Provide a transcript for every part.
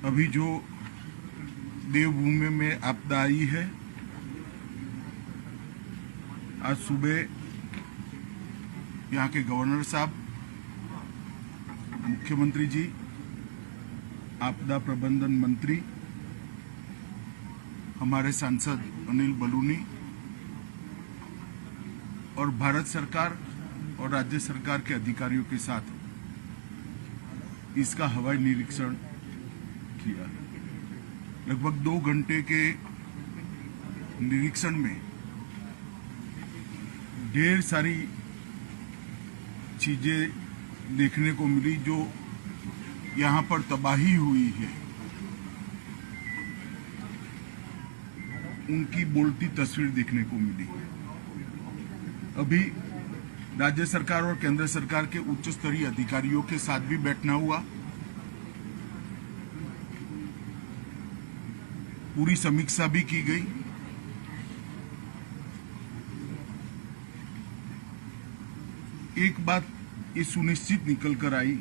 अभी जो देवभूमि में आपदा आई है, आज सुबह यहाँ के गवर्नर साहब, मुख्यमंत्री जी, आपदा प्रबंधन मंत्री, हमारे सांसद अनिल बलूनी और भारत सरकार और राज्य सरकार के अधिकारियों के साथ इसका हवाई निरीक्षण किया। लगभग 2 घंटे के निरीक्षण में ढेर सारी चीजें देखने को मिली जो यहाँ पर तबाही हुई है, उनकी बोलती तस्वीर देखने को मिली। अभी राज्य सरकार और केंद्र सरकार के उच्च स्तरीय अधिकारियों के साथ भी बैठना हुआ। पूरी समीक्षा भी की गई। एक बात ये सुनिश्चित निकल कर आई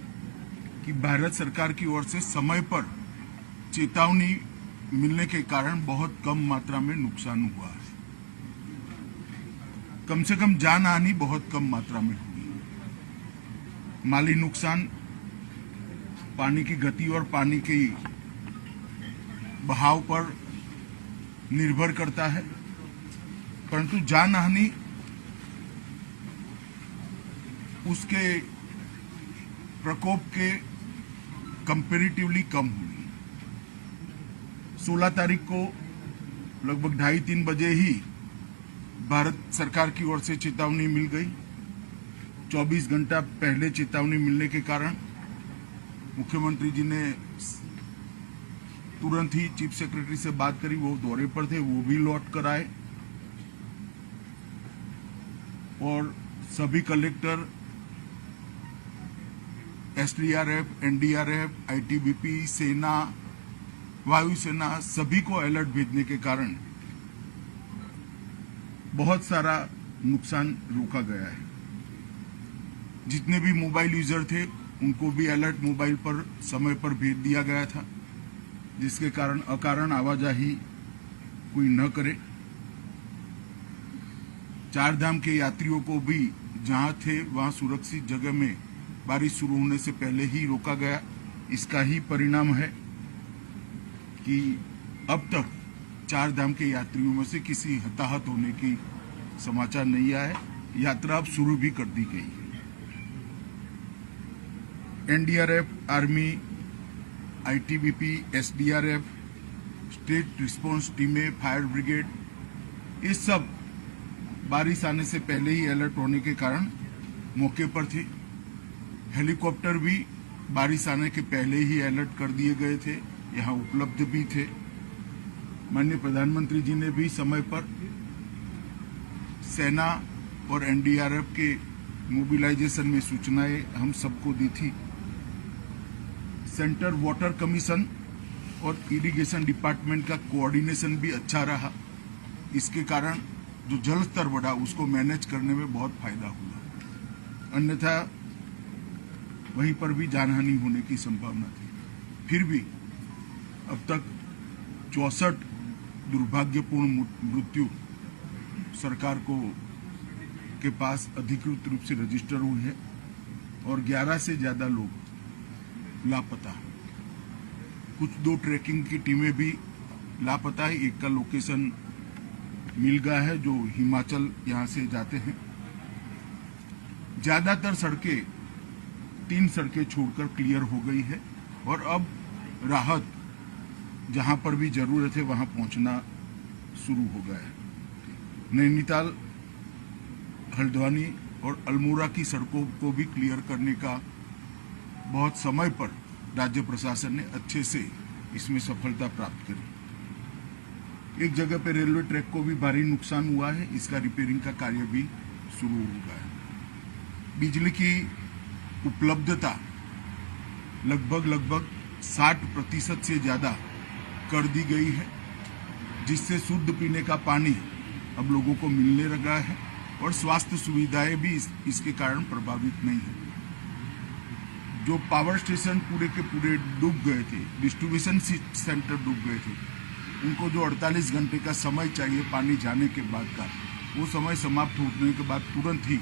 कि भारत सरकार की ओर से समय पर चेतावनी मिलने के कारण बहुत कम मात्रा में नुकसान हुआ है। कम से कम जान हानि बहुत कम मात्रा में हुई। माली नुकसान पानी की गति और पानी के बहाव पर निर्भर करता है, परंतु जान हानि उसके प्रकोप के कंपैरेटिवली कम हुई। 16 तारीख को लगभग 2:30-3 बजे ही भारत सरकार की ओर से चेतावनी मिल गई। 24 घंटा पहले चेतावनी मिलने के कारण मुख्यमंत्री जी ने तुरंत ही चीफ सेक्रेटरी से बात करी। वो दौरे पर थे, वो भी लौट कर आए और सभी कलेक्टर, एसडीआरएफ, एनडीआरएफ, आईटीबीपी, सेना, वायुसेना सभी को अलर्ट भेजने के कारण बहुत सारा नुकसान रोका गया है। जितने भी मोबाइल यूजर थे उनको भी अलर्ट मोबाइल पर समय पर भेज दिया गया था, जिसके कारण अकारण आवाजाही कोई न करे। 4 धाम के यात्रियों को भी जहां थे वहां सुरक्षित जगह में बारिश शुरू होने से पहले ही रोका गया। इसका ही परिणाम है कि अब तक 4 धाम के यात्रियों में से किसी हताहत होने की समाचार नहीं आया है। यात्रा अब शुरू भी कर दी गई है। NDRF, army, ITBP, SDRF, state response टीमें, फायर ब्रिगेड, ये सब बारिश आने से पहले ही अलर्ट होने के कारण मौके पर थे। हेलीकॉप्टर भी बारिश आने के पहले ही अलर्ट कर दिए गए थे, यहाँ उपलब्ध भी थे। माननीय प्रधानमंत्री जी ने भी समय पर सेना और एनडीआरएफ के मोबिलाइजेशन में सूचनाएं हम सबको दी थी। सेंटर वाटर कमीशन और इरिगेशन डिपार्टमेंट का कोऑर्डिनेशन भी अच्छा रहा। इसके कारण जो जल स्तर बढ़ा उसको मैनेज करने में बहुत फायदा हुआ, अन्यथा वहीं पर भी जानहानि होने की संभावना थी। फिर भी अब तक 64 दुर्भाग्यपूर्ण मृत्यु सरकार के पास अधिकृत रूप से रजिस्टर हुई है और 11 से ज्यादा लोग लापता। कुछ 2 ट्रैकिंग की टीमें भी लापता है। एक का लोकेशन मिल गया है जो हिमाचल यहाँ से जाते हैं। ज्यादातर सड़कें 3 सड़कें छोड़कर क्लियर हो गई है और अब राहत जहां पर भी जरूरत है वहां पहुंचना शुरू हो गया है। नैनीताल, हल्द्वानी और अल्मोड़ा की सड़कों को भी क्लियर करने का बहुत समय पर राज्य प्रशासन ने अच्छे से इसमें सफलता प्राप्त करी। एक जगह पर रेलवे ट्रैक को भी भारी नुकसान हुआ है, इसका रिपेयरिंग का कार्य भी शुरू हो गया है। बिजली की उपलब्धता लगभग 60% से ज्यादा कर दी गई है, जिससे शुद्ध पीने का पानी अब लोगों को मिलने लगा है और स्वास्थ्य सुविधाएं भी इसके कारण प्रभावित नहीं है। जो पावर स्टेशन पूरे के पूरे डूब गए थे, डिस्ट्रीब्यूशन सेंटर डूब गए थे, उनको जो 48 घंटे का समय चाहिए पानी जाने के बाद का, वो समय समाप्त होने के बाद तुरंत ही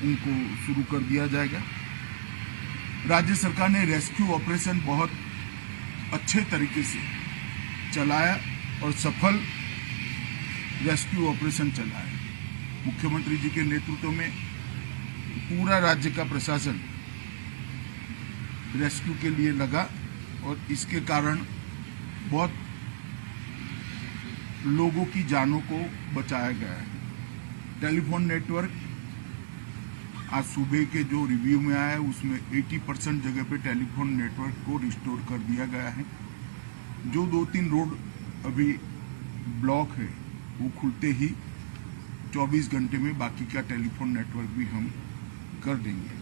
उनको शुरू कर दिया जाएगा। राज्य सरकार ने रेस्क्यू ऑपरेशन बहुत अच्छे तरीके से चलाया और सफल रेस्क्यू ऑपरेशन चलाया। मुख्यमंत्री जी के नेतृत्व में पूरा राज्य का प्रशासन रेस्क्यू के लिए लगा और इसके कारण बहुत लोगों की जानों को बचाया गया है। टेलीफोन नेटवर्क आज सुबह के जो रिव्यू में आया है उसमें 80% जगह पे टेलीफोन नेटवर्क को रिस्टोर कर दिया गया है। जो 2-3 रोड अभी ब्लॉक है वो खुलते ही 24 घंटे में बाकी का टेलीफोन नेटवर्क भी हम कर देंगे।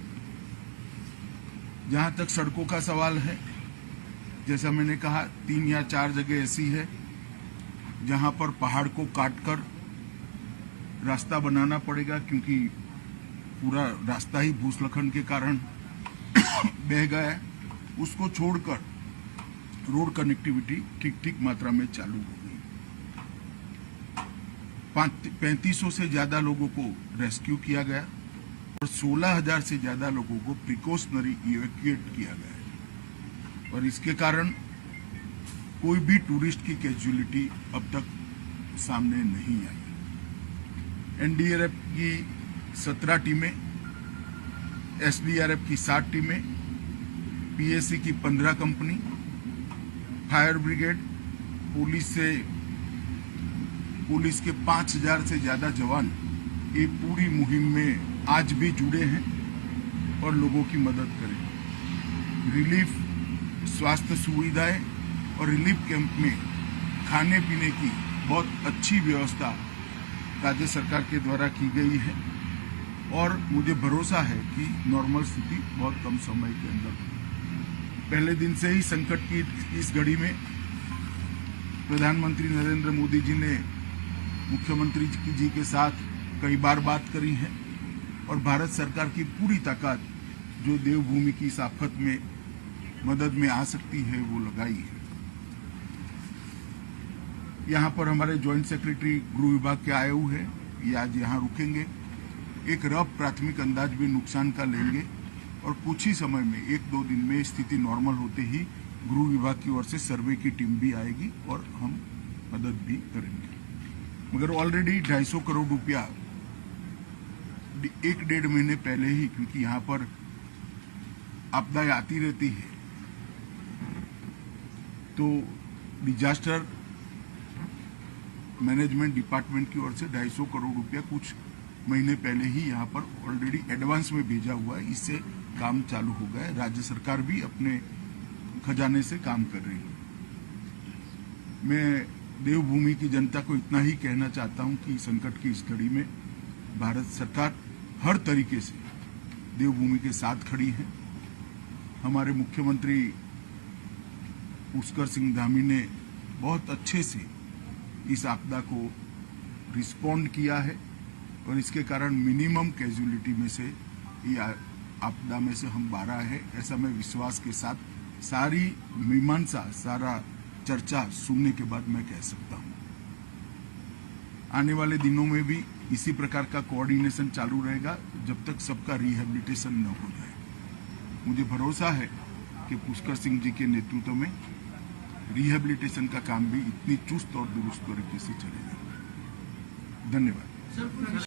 जहां तक सड़कों का सवाल है, जैसा मैंने कहा 3 या 4 जगह ऐसी है जहां पर पहाड़ को काटकर रास्ता बनाना पड़ेगा, क्योंकि पूरा रास्ता ही भूस्खलन के कारण बह गया है। उसको छोड़कर रोड कनेक्टिविटी ठीक मात्रा में चालू हो गई। 3500 से ज्यादा लोगों को रेस्क्यू किया गया और 16,000 से ज्यादा लोगों को प्रिकॉशनरी इवैक्यूएट किया गया है। और इसके कारण कोई भी टूरिस्ट की कैजुअलिटी अब तक सामने नहीं आई। एनडीआरएफ की 17 टीमें, एसडीआरएफ की 7 टीमें, पीएससी की 15 कंपनी, फायर ब्रिगेड, पुलिस के 5,000 से ज्यादा जवान ये पूरी मुहिम में आज भी जुड़े हैं और लोगों की मदद करें। रिलीफ, स्वास्थ्य सुविधाएं और रिलीफ कैंप में खाने पीने की बहुत अच्छी व्यवस्था राज्य सरकार के द्वारा की गई है और मुझे भरोसा है कि नॉर्मल स्थिति बहुत कम समय के अंदर होगी। पहले दिन से ही संकट की इस घड़ी में प्रधानमंत्री नरेंद्र मोदी जी ने मुख्यमंत्री जी के साथ कई बार बात करी है और भारत सरकार की पूरी ताकत जो देवभूमि की इस आफत में मदद में आ सकती है वो लगाई है। यहाँ पर हमारे ज्वाइंट सेक्रेटरी गृह विभाग के आए हुए हैं, ये आज यहाँ रुकेंगे, एक रफ प्राथमिक अंदाज भी नुकसान का लेंगे और कुछ ही समय में 1-2 दिन में स्थिति नॉर्मल होते ही गृह विभाग की ओर से सर्वे की टीम भी आएगी और हम मदद भी करेंगे। मगर ऑलरेडी 250 करोड़ रुपया 1-1.5 महीने पहले ही, क्योंकि यहाँ पर आपदाएं आती रहती है, तो डिजास्टर मैनेजमेंट डिपार्टमेंट की ओर से 250 करोड़ रुपया कुछ महीने पहले ही यहाँ पर ऑलरेडी एडवांस में भेजा हुआ है। इससे काम चालू हो गया है। राज्य सरकार भी अपने खजाने से काम कर रही है। मैं देवभूमि की जनता को इतना ही कहना चाहता हूं कि संकट की इस घड़ी में भारत सरकार हर तरीके से देवभूमि के साथ खड़ी है। हमारे मुख्यमंत्री पुष्कर सिंह धामी ने बहुत अच्छे से इस आपदा को रिस्पॉन्ड किया है और इसके कारण मिनिमम कैजुअलिटी में से ये आपदा में से हम 12 है, ऐसा मैं विश्वास के साथ सारी मीमांसा, सारा चर्चा सुनने के बाद मैं कह सकता हूं। आने वाले दिनों में भी इसी प्रकार का कोऑर्डिनेशन चालू रहेगा जब तक सबका रिहेबिलिटेशन न हो जाए। मुझे भरोसा है कि पुष्कर सिंह जी के नेतृत्व में रिहेबिलिटेशन का काम भी इतनी चुस्त और दुरुस्त तरीके से चलेगा। धन्यवाद।